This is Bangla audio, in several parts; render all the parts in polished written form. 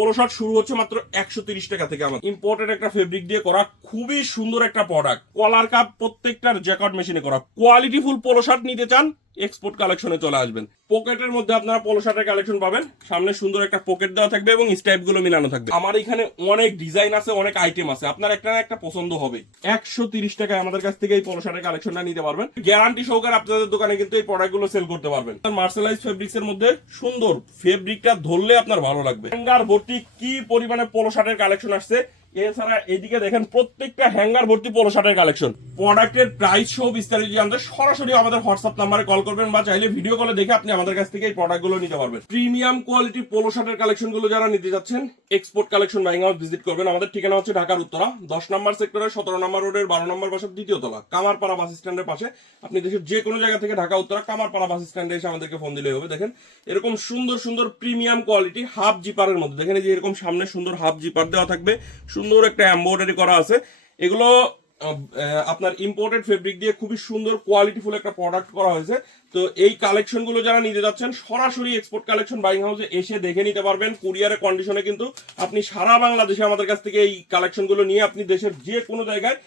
পোলো শার্ট শুরু হচ্ছে মাত্র 130 টাকা থেকে। আমার ইম্পোর্টেড একটা ফেব্রিক দিয়ে করা খুবই সুন্দর একটা প্রোডাক্ট, কলার কাপ প্রত্যেকটার জ্যাকেট মেশিনে করা। কোয়ালিটিফুল পোলো শার্ট নিতে চান এক্সপোর্ট কালেকশনে চলে আসবেন। পকেটের মধ্যে আপনারা পোলো শার্টের কালেকশন পাবেন, সামনে সুন্দর একটা পকেট দেওয়া থাকবে এবং স্ট্রাইপ গুলো মিলানো থাকবে। আমার এখানে অনেক ডিজাইন আছে, অনেক আইটেম আছে, আপনার একটা না একটা পছন্দ হবে। 130 টাকায় আমাদের কাছ থেকে এই পোলো শার্টের কালেকশনটা নিতে পারবেন। গ্যারান্টি সহকারে আপনাদের দোকানে কিন্তু এই প্রোডাক্ট গুলো সেল করতে পারবেন। মার্শালাইজ ফেব্রিক্স এর মধ্যে সুন্দর ফেব্রিকটা ধরলে আপনার ভালো লাগবে। হ্যাঙ্গার ভর্তি কি পরিমাণে পোলো শার্টের কালেকশন আসছে। এছাড়া এদিকে দেখেন প্রত্যেকটা হ্যাঙ্গার ভর্তি পোলো শার্টের কালেকশন। প্রোডাক্টের প্রাইস সহ বিস্তারিত জানতে সরাসরি আমাদের হোয়াটসঅ্যাপ নাম্বারে কল করবেন বা চাইলে ভিডিও কলে দেখে আপনি আমাদের কাছ থেকে এই প্রোডাক্ট গুলো নিতে পারবেন। প্রিমিয়াম কোয়ালিটি পোলো শার্টের কালেকশন গুলো যারা নিতে যাচ্ছেন export collection buying house visit করবেন। আমাদের ঠিকানা হচ্ছে ঢাকার উত্তরা 10 নম্বর সেক্টরের 17 নম্বর রোডের 12 নম্বর বাসার দ্বিতীয় তলা, কামারপাড়া বাস স্ট্যান্ডের পাশে। আপনি দেশের যে কোনো জায়গা থেকে ঢাকা উত্তরা কামারপাড়া বাস স্ট্যান্ডে এসে আমাদেরকে ফোন দিলেই হবে। দেখেন এরকম সুন্দর সুন্দর প্রিমিয়াম কোয়ালিটি হাফ জিপারের মধ্যে, দেখেন এই যে এরকম সামনে সুন্দর হাফ জিপার দেওয়া থাকবে, সুন্দর একটা এমব্রয়ডারি করা আছে। এগুলো আপনার ইম্পোর্টেড ফেব্রিক দিয়ে খুবই সুন্দর কোয়ালিটিফুল একটা প্রোডাক্ট করা হয়েছে। তো এই কালেকশন গুলো যারা নিতে যাচ্ছেন সরাসরি এক্সপোর্ট কালেকশন বাইং হাউসে এসে দেখে নিতে পারবেন। কুরিয়ারের কন্ডিশনে কিন্তু আপনি সারা বাংলাদেশে আমাদের কাছ থেকে এই কালেকশন গুলো নিয়ে আপনি দেশের যে কোনো জায়গায়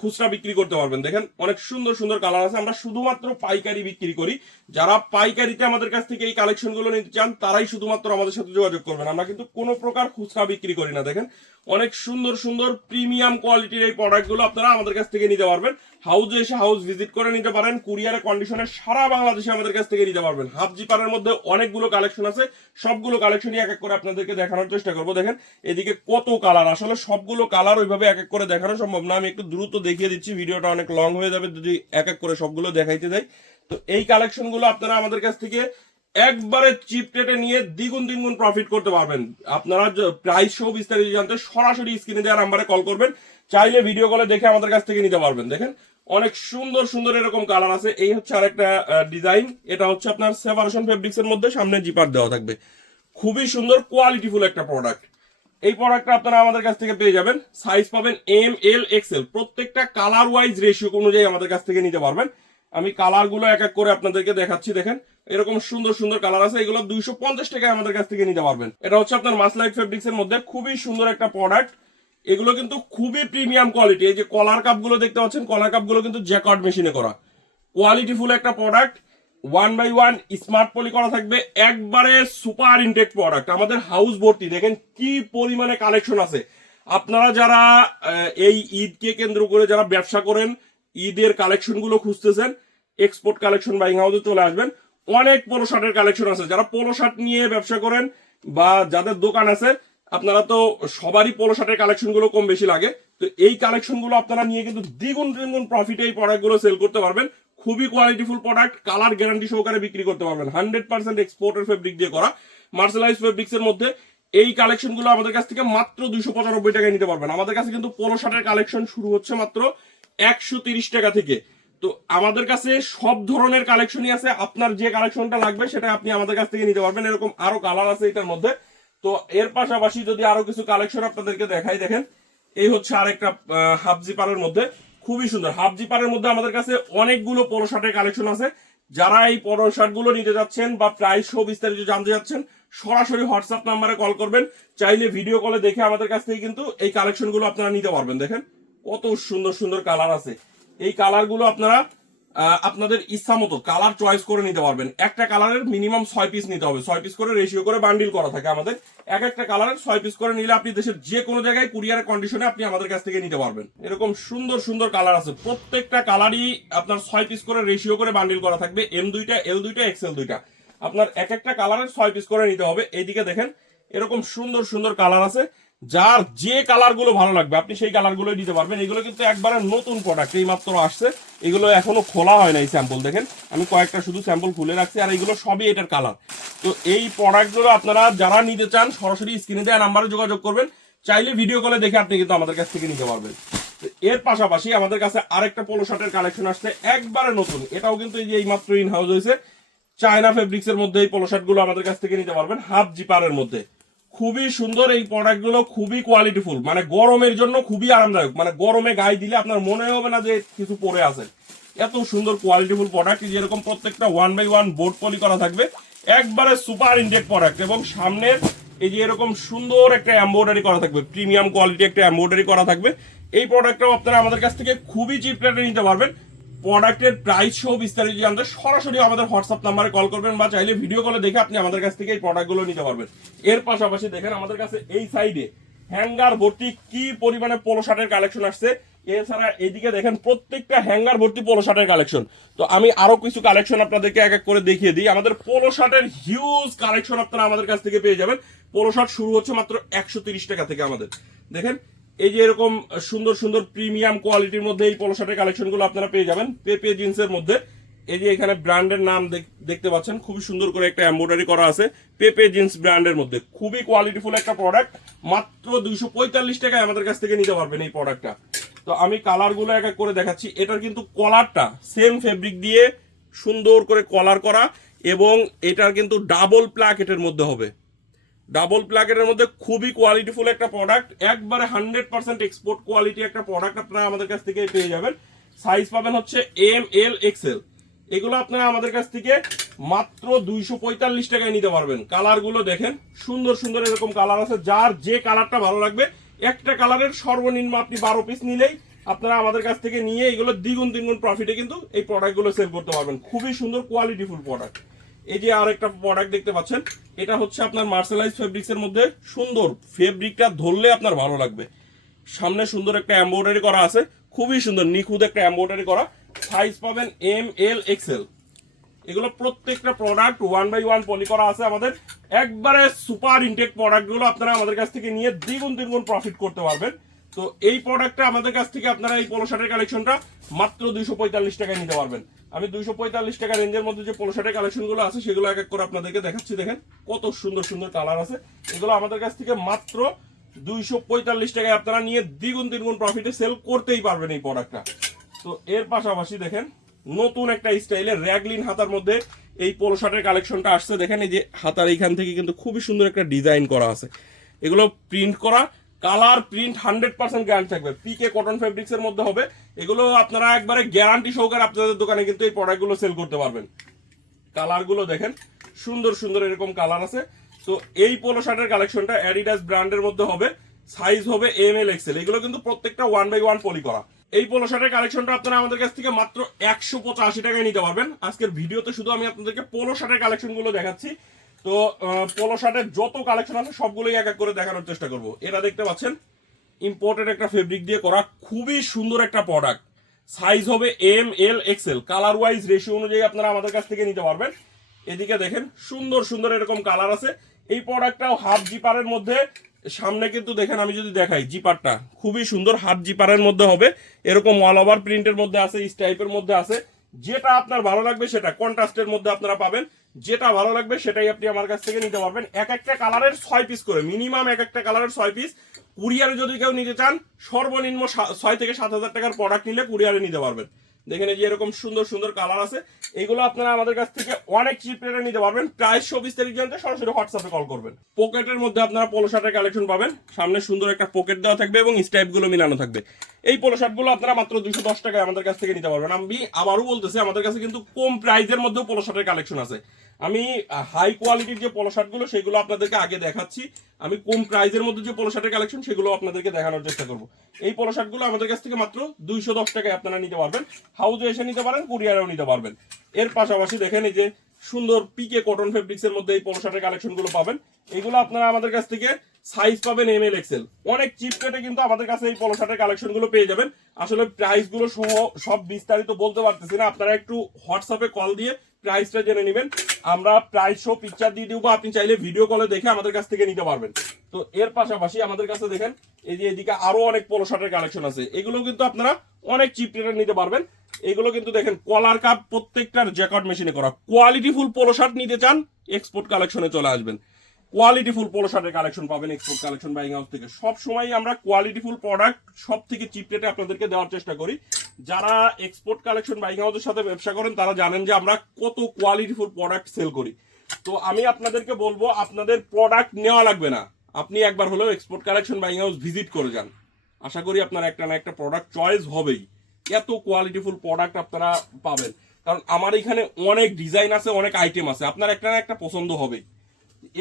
খুচরা বিক্রি করতে পারবেন। দেখেন অনেক সুন্দর সুন্দর কালার আছে। আমরা শুধুমাত্র পাইকারি বিক্রি করি। যারা পাইকারিতে আমাদের কাছ থেকে এই কালেকশন গুলো নিতে চান তারাই শুধুমাত্র আমাদের সাথে যোগাযোগ করবেন। আমরা কিন্তু কোনো প্রকার খুচরা বিক্রি করি না। দেখেন অনেক সুন্দর সুন্দর প্রিমিয়াম কোয়ালিটির এই প্রোডাক্ট গুলো আপনারা আমাদের কাছ থেকে নিতে পারবেন। হাউসে এসে হাউস ভিজিট করে নিতে পারেন। কুরিয়ারের কন্ডিশনে সারা বাংলাদেশে আমাদের কাছ থেকে নিতে পারবেন। হাফ জিপারের মধ্যে অনেকগুলো কালেকশন আছে, সবগুলো কালেকশনই এক এক করে আপনাদেরকে দেখানোর চেষ্টা করবো। দেখেন এদিকে কত কালার, আসলে সবগুলো কালার ওইভাবে এক এক করে দেখানো সম্ভব না। আমি একটু দ্রুত দেখিয়ে দিচ্ছি, ভিডিওটা অনেক লং হয়ে যাবে যদি এক এক করে সবগুলো দেখাইতে যাই। তো এই কালেকশন গুলো আপনারা আমাদের কাছ থেকে একবারে চিপ রেটে নিয়ে দ্বিগুণ তিনগুণ প্রফিট করতে পারবেন। আপনারা প্রাইস সহ বিস্তারিত জানতে সরাসরি স্ক্রিনে দেওয়া নাম্বারে কল করবেন, চাইলে ভিডিও কলে দেখে আমাদের কাছ থেকে নিতে পারবেন। দেখেন অনেক সুন্দর সুন্দর এরকম কালার আছে। এই হচ্ছে আরেকটা ডিজাইন, এটা হচ্ছে আপনার সেপারেশন ফেব্রিক্স এর মধ্যে সামনে জিপার দেওয়া থাকবে। খুবই সুন্দর কোয়ালিটিফুল একটা প্রোডাক্ট। এই প্রোডাক্টটা আপনারা আমাদের কাছ থেকে পেয়ে যাবেন। সাইজ পাবেন এম, এল, এক্সেল, প্রত্যেকটা কালার ওয়াইজ রেশিও অনুযায়ী আমাদের কাছ থেকে নিতে পারবেন। আমি কালার গুলো এক এক করে আপনাদেরকে দেখাচ্ছি। দেখেন এরকম সুন্দর সুন্দর কালার আছে, এগুলো 250 টাকায় আমাদের কাছ থেকে নিতে পারবেন। এটা হচ্ছে আপনার মাসলাইট ফেব্রিক্স এর মধ্যে খুবই সুন্দর একটা প্রোডাক্ট। এগুলো কিন্তু খুবই প্রিমিয়াম কোয়ালিটি। এই যে কলার কাপ গুলো দেখতে পাচ্ছেন, কলার কাপ গুলো কিন্তু জ্যাকট মেশিনে করা কোয়ালিটিফুল একটা প্রোডাক্ট। 1/1 স্মার্ট পলি করা থাকবে, একবারে সুপার ইনটেক প্রোডাক্ট। আমাদের হাউস ভর্তি, দেখেন কি পরিমাণে কালেকশন আছে। আপনারা যারা এই ঈদকে কেন্দ্র করে যারা ব্যবসা করেন, ঈদের কালেকশন গুলো খুঁজতেছেন, এক্সপোর্ট কালেকশন বাইং হাউসে চলে আসবেন। অনেক পোলো শার্টের কালেকশন আছে। যারা পোলো শার্ট নিয়ে ব্যবসা করেন বা যাদের দোকান আছে, আপনারা তো সবারই পোলো শার্টের কালেকশন গুলো কম বেশি লাগে। তো এই কালেকশন গুলো আপনারা নিয়ে কিন্তু দ্বিগুণ তিনগুণ প্রফিটে এই প্রোডাক্ট গুলো সেল করতে পারবেন। খুবই কোয়ালিটিফুল প্রোডাক্ট, কালার গ্যারান্টি সহকারে বিক্রি করতে পারবেন। 100% এক্সপোর্টের ফেব্রিক দিয়ে করা মার্শালাইজ ফেব্রিক্স এর মধ্যে এই কালেকশন গুলো আমাদের কাছ থেকে মাত্র 295 টাকায় নিতে পারবেন। আমাদের কাছে কিন্তু পোলো শার্টের কালেকশন শুরু হচ্ছে মাত্র 130 টাকা থেকে। তো আমাদের কাছে সব ধরনের কালেকশনই আছে। আপনার যে কালেকশনটা লাগবে সেটা আপনি আমাদের কাছ থেকে নিতে পারবেন। এরকম আরো কালার আছে এটার মধ্যে। তো এর পাশাপাশি যদি আরো কিছু কালেকশন আপনাদেরকে দেখাই, দেখেন এই হচ্ছে আরেকটা হাফ জিপারের মধ্যে খুবই সুন্দর। হাফ জিপারের মধ্যে আমাদের কাছে অনেকগুলো পোলো শার্টের কালেকশন আছে। যারা এই পোলো শার্ট গুলো নিতে যাচ্ছেন বা প্রাইস সহ বিস্তারিত জানতে যাচ্ছেন সরাসরি হোয়াটসঅ্যাপ নাম্বারে কল করবেন, চাইলে ভিডিও কলে দেখে আমাদের কাছ থেকে কিন্তু এই কালেকশন গুলো আপনারা নিতে পারবেন। দেখেন কত সুন্দর সুন্দর কালার আছে। এই কালার গুলো আপনারা আপনাদের ইচ্ছা মতো কালার চয়েস করে নিতে পারবেন। একটা কালারের মিনিমাম 6 পিস নিতে হবে, 6 পিস করে রেশিও করে বান্ডিল করা থাকে আমাদের। এক একটা কালারের 6 পিস করে নিলে আপনি দেশের যে কোনো জায়গায় কুরিয়ারের কন্ডিশনে আপনি আমাদের কাছ থেকে নিতে পারবেন। এরকম সুন্দর সুন্দর কালার আছে, প্রত্যেকটা কালারই আপনার 6 পিস করে রেশিও করে বান্ডিল করা থাকবে। এম 2টা, এল 2টা, এক্সেল 2টা, আপনার এক একটা কালারের 6 পিস করে নিতে হবে। এইদিকে দেখেন এরকম সুন্দর সুন্দর কালার আছে। যার যে কালার গুলো ভালো লাগবে আপনি সেই কালার গুলো দিতে পারবেন। এগুলো কিন্তু একবারে নতুন প্রোডাক্ট, এই মাত্র আসছে। এগুলো এখনো খোলা হয় না। এই স্যাম্পল দেখেন, আমি কয়েকটা শুধু স্যাম্পল খুলে রাখছি, আর এগুলো সবই এটার কালার। তো এই প্রোডাক্টগুলো আপনারা যারা নিতে চান সরাসরি স্ক্রিনে দেওয়া নাম্বারে যোগাযোগ করবেন, চাইলে ভিডিও কলে দেখে আপনি কিন্তু আমাদের কাছ থেকে নিতে পারবেন। এর পাশাপাশি আমাদের কাছে আরেকটা পোলো শার্টের কালেকশন আসছে একবারে নতুন। এটাও কিন্তু এই যে এই মাত্র ইন হাউস হয়েছে। চায়না ফেব্রিক্স এর মধ্যে এই পোলো শার্ট গুলো আমাদের কাছ থেকে নিতে পারবেন হাফ জিপারের মধ্যে। খুবই সুন্দর এই প্রোডাক্ট গুলো, খুবই কোয়ালিটিফুল, মানে গরমের জন্য খুবই আরামদায়ক। মানে গরমে গায়ে দিলে আপনার মনে হবে না যে কিছু পরে আছে। এত সুন্দর কোয়ালিটিফুল প্রোডাক্ট। যেরকম প্রত্যেকটা 1/1 বোর্ড পলি করা থাকবে, একবারে সুপার ইনটেক প্রোডাক্ট। এবং সামনের এই যে এরকম সুন্দর একটা এমব্রয়ডারি করা থাকবে, প্রিমিয়াম কোয়ালিটি একটা এমব্রয়ডারি করা থাকবে। এই প্রোডাক্টটাও আপনারা আমাদের কাছ থেকে খুবই চিপ রেটে নিতে পারবেন। প্রোডাক্টের প্রাইস সহ বিস্তারিত জানতে সরাসরি আমাদের হোয়াটসঅ্যাপ নাম্বারে কল করবেন, বা চাইলে ভিডিও কলে দেখে আপনি আমাদের কাছ থেকে এই প্রোডাক্টগুলো নিতে পারবেন। এর পাশাপাশি দেখেন আমাদের কাছে এই সাইডে হ্যাঙ্গার ভর্তি কি পরিমাণে পোলো শার্টের কালেকশন আসছে। এছাড়া এইদিকে দেখেন প্রত্যেকটা হ্যাঙ্গার ভর্তি পোলো শার্টের কালেকশন। তো আমি আরো কিছু কালেকশন আপনাদেরকে এক এক করে দেখিয়ে দিই। আমাদের পোলো শার্টের হিউজ কালেকশন আপনারা আমাদের কাছ থেকে পেয়ে যাবেন। পোলো শার্ট শুরু হচ্ছে মাত্র 130 টাকা থেকে। আমাদের দেখেন এই যে এরকম সুন্দর সুন্দর প্রিমিয়াম কোয়ালিটির মধ্যে এই পোলো শার্টের কালেকশনগুলো আপনারা পেয়ে যাবেন পেপে জিন্সের মধ্যে। এই যে এখানে ব্র্যান্ডের নাম দেখতে পাচ্ছেন, খুবই সুন্দর করে একটা এমব্রয়ডারি করা আছে পেপে জিন্স ব্র্যান্ডের মধ্যে। খুবই কোয়ালিটিফুল একটা প্রোডাক্ট, মাত্র 245 টাকায় আমাদের কাছ থেকে নিতে পারবেন এই প্রোডাক্টটা। তো আমি কালারগুলো এক এক করে দেখাচ্ছি। এটার কিন্তু কলারটা সেম ফেব্রিক দিয়ে সুন্দর করে কলার করা, এবং এটার কিন্তু ডাবল প্লাকেটের মধ্যে হবে। ডাবল প্লাকেটের মধ্যে খুবই কোয়ালিটিফুল একটা প্রোডাক্ট, একবারে 100% এক্সপোর্ট কোয়ালিটি একটা প্রোডাক্ট আপনারা আমাদের কাছ থেকে পেয়ে যাবেন। সাইজ পাবেন হচ্ছে এম এল এক্সেল। এগুলো আপনারা আমাদের কাছ থেকে মাত্র 245 টাকায় নিতে পারবেন। কালারগুলো দেখেন সুন্দর সুন্দর এরকম কালার আছে, যার যে কালারটা ভালো লাগবে একটা কালারের সর্বনিম্ন আপনি 12 পিস নিলেই আপনারা আমাদের কাছ থেকে নিয়ে এগুলো দ্বিগুণ তিনগুণ প্রফিটে কিন্তু এই প্রোডাক্টগুলো সেল করতে পারবেন। খুবই সুন্দর কোয়ালিটিফুল প্রোডাক্ট। এই যে আর একটা প্রোডাক্ট দেখতে পাচ্ছেন, এটা হচ্ছে আপনার মার্শালাইজ ফেব্রিক্স এর মধ্যে। সুন্দর ফেব্রিকটা ধরলে আপনার ভালো লাগবে। সামনে সুন্দর একটা এমব্রয়ডারি করা আছে, খুবই সুন্দর নিখুঁত একটা এমব্রয়ডারি করা। সাইজ পাবেন এম এল এক্সেল। এগুলো প্রত্যেকটা প্রোডাক্ট 1/1 পলি করা আছে আমাদের। একবারে সুপার ইনটেক প্রোডাক্টগুলো আপনারা আমাদের কাছ থেকে নিয়ে দ্বিগুণ তিনগুণ প্রফিট করতে পারবেন। তো এই প্রোডাক্টটা আমাদের কাছ থেকে আপনারা এই পোলো শার্টের কালেকশনটা মাত্র 245 টাকায় নিতে পারবেন। আমি 245 টাকা রেঞ্জের মধ্যে যে পোলো শার্টের কালেকশনগুলো আছে সেগুলো এক এক করে আপনাদেরকে দেখাচ্ছি। দেখেন কত সুন্দর সুন্দর কালার আছে। এগুলো আমাদের কাছ থেকে মাত্র 245 টাকায় আপনারা নিয়ে দ্বিগুণ তিনগুণ প্রফিটে সেল করতেই পারবেন এই প্রোডাক্টটা। তো এর পাশাপাশি দেখেন নতুন একটা স্টাইলের র্যাগলিন হাতার মধ্যে এই পোলো শার্টের কালেকশনটা আসছে। দেখেন এই যে হাতার এইখান থেকে কিন্তু খুবই সুন্দর একটা ডিজাইন করা আছে। এগুলো প্রিন্ট করা, কালার প্রিন্ট 100% গ্যারান্টি থাকবে। পিকে কটন ফেব্রিক্স এর মধ্যে হবে। এগুলো আপনারা একবারে গ্যারান্টি সহকারে আপনাদের দোকানে কিন্তু এই প্রোডাক্টগুলো সেল করতে পারবেন। কালারগুলো দেখেন সুন্দর সুন্দর এরকম কালার আছে। তো এই পোলো শার্টের কালেকশনটা অ্যাডিডাস ব্র্যান্ডের মধ্যে হবে। সাইজ হবে এম এল এক্সেল। এগুলো কিন্তু প্রত্যেকটা 1/1 পলি করা। এই পোলো শার্টের কালেকশনটা আপনারা আমাদের কাছ থেকে মাত্র 185 টাকায় নিতে পারবেন। আজকের ভিডিওতে শুধু আমি আপনাদেরকে পোলো শার্টের কালেকশনগুলো দেখাচ্ছি। তো পোলো শার্টের যত কালেকশন আছে সবগুলোই এক এক করে দেখানোর চেষ্টা করব। এটা দেখতে পাচ্ছেন ইম্পোর্টেড একটা ফেব্রিক দিয়ে করা, খুবই সুন্দর একটা প্রোডাক্ট। সাইজ হবে M L XL. Colour wise ratio অনুযায়ী আপনারা আমাদের কাছ থেকে নিতে পারবেন। এদিকে দেখেন সুন্দর সুন্দর এরকম কালার আছে। এই প্রোডাক্টটাও হাফ জিপারের মধ্যে। সামনে কিন্তু দেখেন আমি যদি দেখাই, জিপারটা খুবই সুন্দর হাফ জিপারের মধ্যে হবে। এরকম অল ওভার প্রিন্টের মধ্যে আছে, স্টাইপের মধ্যে আছে। যেটা আপনার ভালো লাগবে সেটা কন্ট্রাস্টের মধ্যে আপনারা পাবেন। যেটা ভালো লাগবে সেটাই আপনি আমার কাছ থেকে নিতে পারবেন। এক একটা কালারের 6 পিস করে, মিনিমাম এক একটা কালারের 6 পিস। কুরিয়ারে যদি কেউ নিতে চান সর্বনিম্ন 6 থেকে 7,000 টাকার প্রোডাক্ট নিলে কুরিয়ারে নিতে পারবেন। দেখেন এই যে এরকম সুন্দর সুন্দর কালার আছে। এগুলো আপনারা আমাদের কাছ থেকে অনেক চিপ রেটে নিতে পারবেন। প্রাইস 24 তারিখ জানতে সরাসরি হোয়াটসঅ্যাপে কল করবেন। পকেটের মধ্যে আপনারা পোলো শার্টের কালেকশন পাবেন। সামনে সুন্দর একটা পকেট দেওয়া থাকবে এবং স্ট্রাইপ গুলো মিলানো থাকবে। এই পোলো শার্টগুলো আপনারা মাত্র 210 টাকায় আমাদের কাছ থেকে নিতে পারবেন। আমি আবারও বলতেছি আমাদের কাছে কিন্তু কম প্রাইসের মধ্যেও পোলো শার্টের কালেকশন আছে। আমি হাই কোয়ালিটির যে পোলো শার্টগুলো সেগুলো আপনাদেরকে আগে দেখাচ্ছি। আমি কম প্রাইসের মধ্যে যে পোলো শার্টের কালেকশন সেগুলো আপনাদেরকে দেখানোর চেষ্টা করব। এই পোলো শার্টগুলো আমাদের কাছ থেকে মাত্র 210 টাকায় আপনারা নিতে পারবেন। হাউজে এসে নিতে পারেন, কুরিয়ারেও নিতে পারবেন। এর পাশাপাশি দেখেন এই যে সুন্দর পিকে কটন ফেব্রিক্স এর মধ্যে এই পোলো শার্টের কালেকশনগুলো পাবেন। এগুলো আপনারা আমাদের কাছ থেকে সাইজ পাবেন এম এল এক্সেল। অনেক চিপ রেটে কিন্তু আমাদের কাছে এই পোলো শার্টের কালেকশনগুলো পেয়ে যাবেন। আসলে প্রাইসগুলো সহ সব বিস্তারিত বলতে পারতেছি না, আপনারা একটু হোয়াটসঅ্যাপে কল দিয়ে প্রাইসটা জেনে নেবেন। আমরা প্রাইস সহ পিকচার দিয়ে দিব, আপনি চাইলে ভিডিও কলে দেখে আমাদের কাছ থেকে নিতে পারবেন। তো এর পাশাপাশি আমাদের কাছে দেখেন এই যে এদিকে আরো অনেক পোলো শার্টের কালেকশন আছে। এগুলো কিন্তু আপনারা অনেক চিপ রেটে নিতে পারবেন। এগুলো কিন্তু দেখেন কলার কাপ প্রত্যেকটার জ্যাকেট মেশিনে করা। কোয়ালিটিফুল পোলো শার্ট নিতে চান এক্সপোর্ট কালেকশনে চলে আসবেন। কোয়ালিটিফুল পোলো শার্টের কালেকশন পাবেন এক্সপোর্ট কালেকশন বাইং হাউস থেকে। সব সময় আমরা কোয়ালিটিফুল প্রোডাক্ট সব থেকে চিপ রেটে আপনাদেরকে দেওয়ার চেষ্টা করি। যারা এক্সপোর্ট কালেকশন বাইং হাউসের সাথে ব্যবসা করেন তারা জানেন যে আমরা কত কোয়ালিটিফুল প্রোডাক্ট সেল করি। তো আমি আপনাদেরকে বলবো আপনাদের প্রোডাক্ট নেওয়া লাগবে না, আপনি একবার হলেও export collection buying house visit করে যান। আশা করি আপনার একটা না একটা প্রোডাক্ট চয়েস হবেই। এত কোয়ালিটিফুল প্রোডাক্ট আপনারা পাবেন, কারণ আমার এখানে অনেক ডিজাইন আছে, অনেক আইটেম আছে, আপনার একটা না একটা পছন্দ হবেই।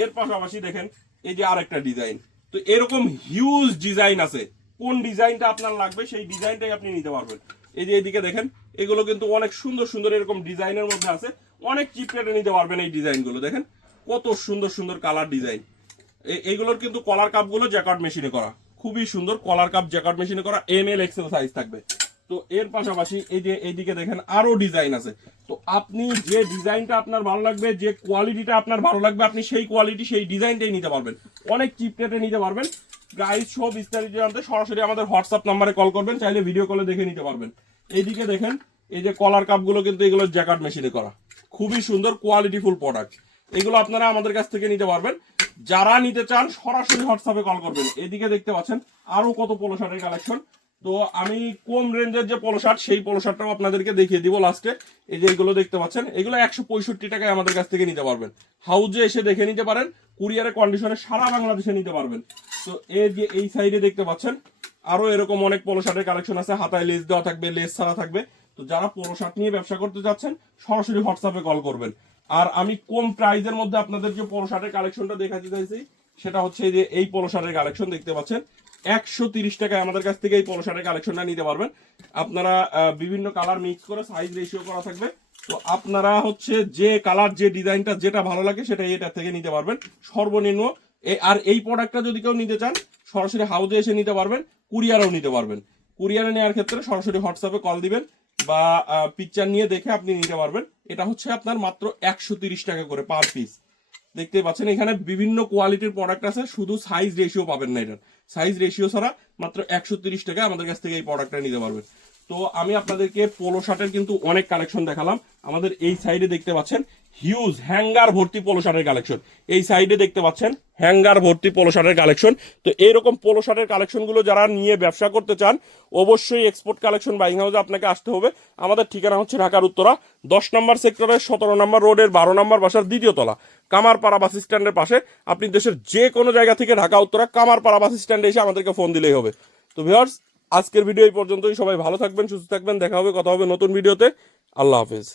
এর পাশাপাশি দেখেন এই যে আরেকটা ডিজাইন। তো এরকম হিউজ ডিজাইন আছে, কোন ডিজাইনটা আপনার লাগবে সেই ডিজাইনটাই আপনি নিতে পারবেন। এই যে এইদিকে দেখেন, এগুলো কিন্তু অনেক সুন্দর সুন্দর এরকম ডিজাইনের মধ্যে আছে, অনেক চিপ রেটে নিতে পারবেন এই ডিজাইনগুলো। দেখেন কত সুন্দর সুন্দর কালার ডিজাইন। এইগুলোর কিন্তু কলার কাপগুলো জ্যাকার্ড মেশিনে করা, খুবই সুন্দর কলার কাপ জ্যাকার্ড মেশিনে করা, ML XL সাইজ থাকবে। তো এর পাশাপাশি এই যে এইদিকে দেখেন আরো ডিজাইন আছে। তো আপনি যে ডিজাইনটা আপনার ভালো লাগবে, যে কোয়ালিটিটা আপনার ভালো লাগবে, আপনি সেই কোয়ালিটি সেই ডিজাইনটাই নিতে পারবেন, অনেক চিপ রেটে নিতে পারবেন। প্রাইস সহ বিস্তারিত জানতে সরাসরি আমাদের হোয়াটসঅ্যাপ নাম্বারে কল করবেন, চাইলে ভিডিও কলে দেখে নিতে পারবেন। এইদিকে দেখেন এই যে কলার কাপগুলো কিন্তু এগুলো জ্যাকার্ড মেশিনে করা, খুবই সুন্দর কোয়ালিটিফুল প্রোডাক্ট। এগুলো আপনারা আমাদের কাছ থেকে নিতে পারবেন। যারা নিতে চান সরাসরি হোয়াটসঅ্যাপে কল করবেন। এদিকে দেখতে পাচ্ছেন আরো কত পোলো শার্টের কালেকশন। তো আমি কম রেঞ্জের যে পোলো শার্ট সেই পোলো শার্টটাও আপনাদেরকে দেখিয়ে দিব লাস্টে। এই যে এগুলো দেখতে পাচ্ছেন, এগুলো 165 টাকায় আমাদের কাছ থেকে নিতে পারবেন। হাউজে এসে দেখে নিতে পারেন, কুরিয়ারের কন্ডিশনে সারা বাংলাদেশে নিতে পারবেন। তো এই যে এই সাইডে দেখতে পাচ্ছেন আরো এরকম অনেক পোলো শার্টের কালেকশন আছে, হাতায় লেস দেওয়া থাকবে, লেস ছাড়া থাকবে। তো যারা পোলো শার্ট নিয়ে ব্যবসা করতে যাচ্ছেন সরাসরি হোয়াটসঅ্যাপে কল করবেন। আর আমি কম প্রাইজের মধ্যে আপনাদের যে পোলো শার্টের কালেকশনটা দেখাতে চাইছি সেটা হচ্ছে যে এই পোলো শার্টের কালেকশন দেখতে পাচ্ছেন 130 টাকায় আমাদের কাছ থেকে এই পোলো শার্টের কালেকশনটা নিতে পারবেন। আপনারা বিভিন্ন কালার মিক্স করে সাইজ রেশিও করা থাকবে। তো আপনারা হচ্ছে যে কালার যে ডিজাইনটা যেটা ভালো লাগে সেটা এটা থেকে নিতে পারবেন সর্বনিম্ন। আর এই প্রোডাক্টটা যদি কেউ নিতে চান সরাসরি হাউজে এসে নিতে পারবেন, কুরিয়ারেও নিতে পারবেন। কুরিয়ারে নেওয়ার ক্ষেত্রে সরাসরি হোয়াটসঅ্যাপে কল দিবেন বা পিকচার নিয়ে দেখে আপনি নিতে পারবেন। এটা হচ্ছে আপনার মাত্র 130 টাকা করে পার পিস। দেখতে পাচ্ছেন এখানে বিভিন্ন কোয়ালিটির প্রোডাক্ট আছে, শুধু সাইজ রেশিও পাবেন না, এটার সাইজ রেশিও ছাড়া মাত্র 130 টাকা আমাদের কাছ থেকে এই প্রোডাক্টটা নিতে পারবেন। তো আমি আপনাদেরকে পোলো শার্টের কিন্তু অনেক কালেকশন দেখালাম। আমাদের এই সাইডে দেখতে পাচ্ছেন হিউজ হ্যাঙ্গার ভর্তি পোলো শার্টের কালেকশন, এই সাইডে দেখতে পাচ্ছেন হ্যাঙ্গার ভর্তি পোলো শার্টের কালেকশন। তো এইরকম পোলো শার্টের কালেকশনগুলো যারা নিয়ে ব্যবসা করতে চান অবশ্যই এক্সপোর্ট কালেকশন বাইং হাউসে আপনাকে আসতে হবে। আমাদের ঠিকানা হচ্ছে ঢাকার উত্তরা 10 নম্বর সেক্টরের 17 নম্বর রোডের 12 নম্বর বাসার দ্বিতীয় তলা, কামারপাড়া বাস স্ট্যান্ডের পাশে। আপনি দেশের যে কোনো জায়গা থেকে ঢাকা উত্তরা কামারপাড়া বাস স্ট্যান্ডে এসে আমাদেরকে ফোন দিলেই হবে। তো ভিউয়ার্স, আজকের ভিডিও এই পর্যন্তই। সবাই ভালো থাকবেন, সুস্থ থাকবেন, দেখা হবে, কথা হবে নতুন ভিডিওতে। আল্লাহ হাফেজ।